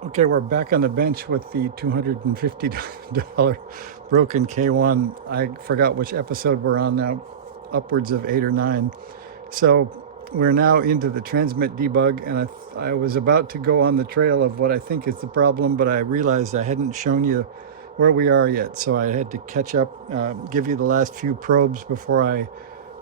Okay, we're back on the bench with the $250 broken K1. I forgot which episode we're on now, upwards of 8 or 9. So we're now into the transmit debug, and I was about to go on the trail of what I think is the problem, but I realized I hadn't shown you where we are yet. So I had to catch up, give you the last few probes before I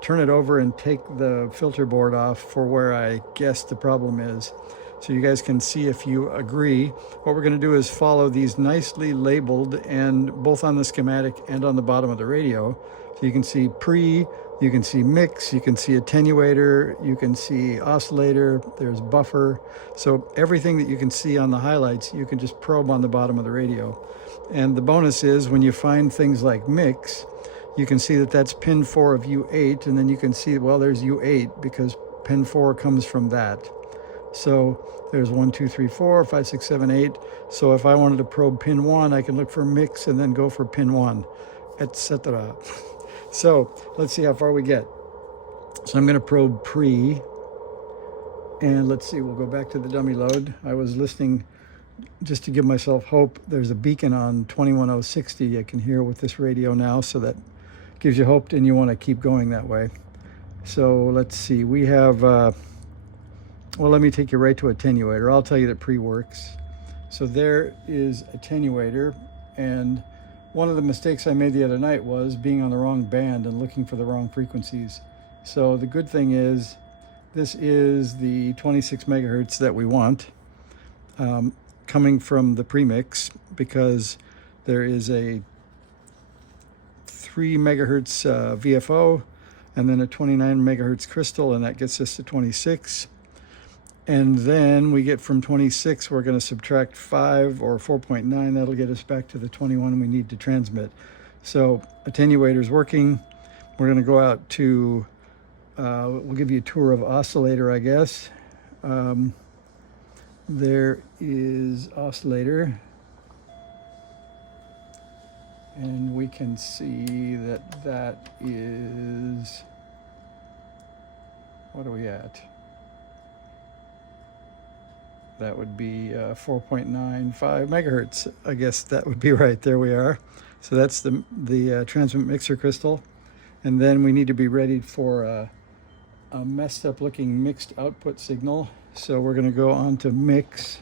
turn it over and take the filter board off for where I guess the problem is. So you guys can see if you agree. What we're going to do is follow these nicely labeled, and both on the schematic and on the bottom of the radio. So you can see pre, you can see mix, you can see attenuator, you can see oscillator, there's buffer. So everything that you can see on the highlights, you can just probe on the bottom of the radio. And the bonus is when you find things like mix, you can see that that's pin 4 of U8, and then you can see, well, there's U8 because pin 4 comes from that. So there's 1, 2, 3, 4, 5, 6, 7, 8. So if I wanted to probe pin 1, I can look for mix and then go for pin 1, etc. So let's see how far we get. So I'm going to probe pre, and let's see, we'll go back to the dummy load. I was listening just to give myself hope. There's a beacon on 21060 I can hear with this radio now, so that gives you hope, and you want to keep going that way. So let's see, we have well, let me take you right to attenuator. I'll tell you that pre works. So there is attenuator, and one of the mistakes I made the other night was being on the wrong band and looking for the wrong frequencies. So the good thing is this is the 26 megahertz that we want, coming from the premix, because there is a 3 megahertz VFO and then a 29 megahertz crystal, and that gets us to 26. And then we get from 26, we're going to subtract 5 or 4.9. That'll get us back to the 21 we need to transmit. So attenuator's working. We're going to go out to, we'll give you a tour of oscillator, I guess. There is oscillator. And we can see that that is, what are we at? That would be 4.95 megahertz. I guess that would be right. There we are. So that's the transmit mixer crystal. And then we need to be ready for a messed up looking mixed output signal. So we're going to go on to mix,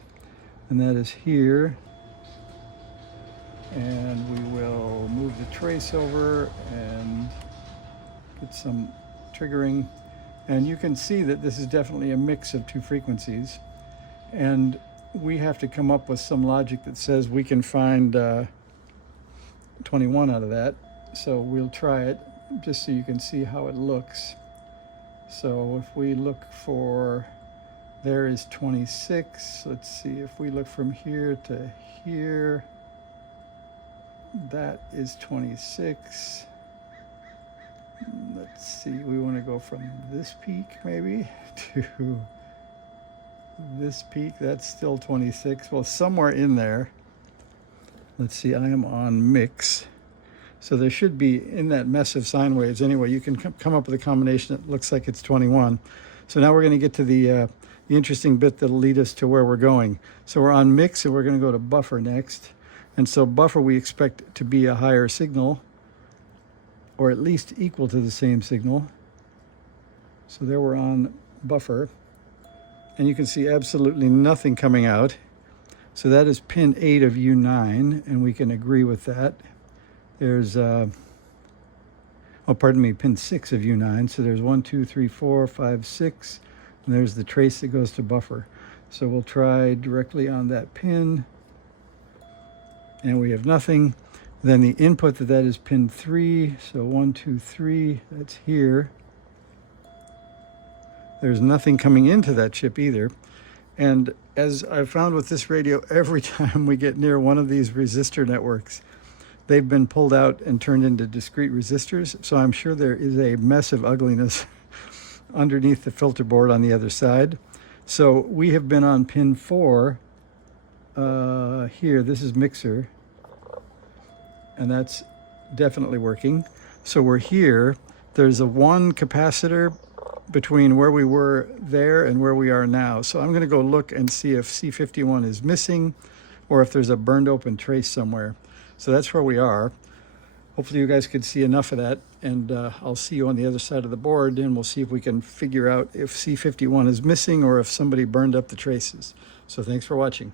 and that is here. And we will move the trace over and get some triggering. And you can see that this is definitely a mix of two frequencies. And we have to come up with some logic that says we can find 21 out of that. So we'll try it just so you can see how it looks. So if we look for, there is 26. Let's see, if we look from here to here, that is 26. Let's see, we want to go from this peak maybe to this peak. That's still 26. Well, somewhere in there. Let's see, I am on mix. So there should be, in that mess of sine waves anyway, you can come up with a combination that looks like it's 21. So now we're going to get to the interesting bit that'll lead us to where we're going. So we're on mix, and we're going to go to buffer next. And so buffer we expect to be a higher signal, or at least equal to the same signal. So there we're on buffer. And you can see absolutely nothing coming out. So that is pin 8 of U9, and we can agree with that. There's, oh, pardon me, pin 6 of U9. So there's 1, 2, 3, 4, 5, 6, and there's the trace that goes to buffer. So we'll try directly on that pin, and we have nothing. Then the input to that is pin 3, so 1, 2, 3, that's here. There's nothing coming into that chip either. And as I've found with this radio, every time we get near one of these resistor networks, they've been pulled out and turned into discrete resistors. So I'm sure there is a mess of ugliness underneath the filter board on the other side. So we have been on pin 4 here. This is mixer, and that's definitely working. So we're here. There's a 1 capacitor between where we were there and where we are now. So I'm going to go look and see if C51 is missing or if there's a burned open trace somewhere. So that's where we are. Hopefully you guys could see enough of that, and I'll see you on the other side of the board, and we'll see if we can figure out if C51 is missing or if somebody burned up the traces. So thanks for watching.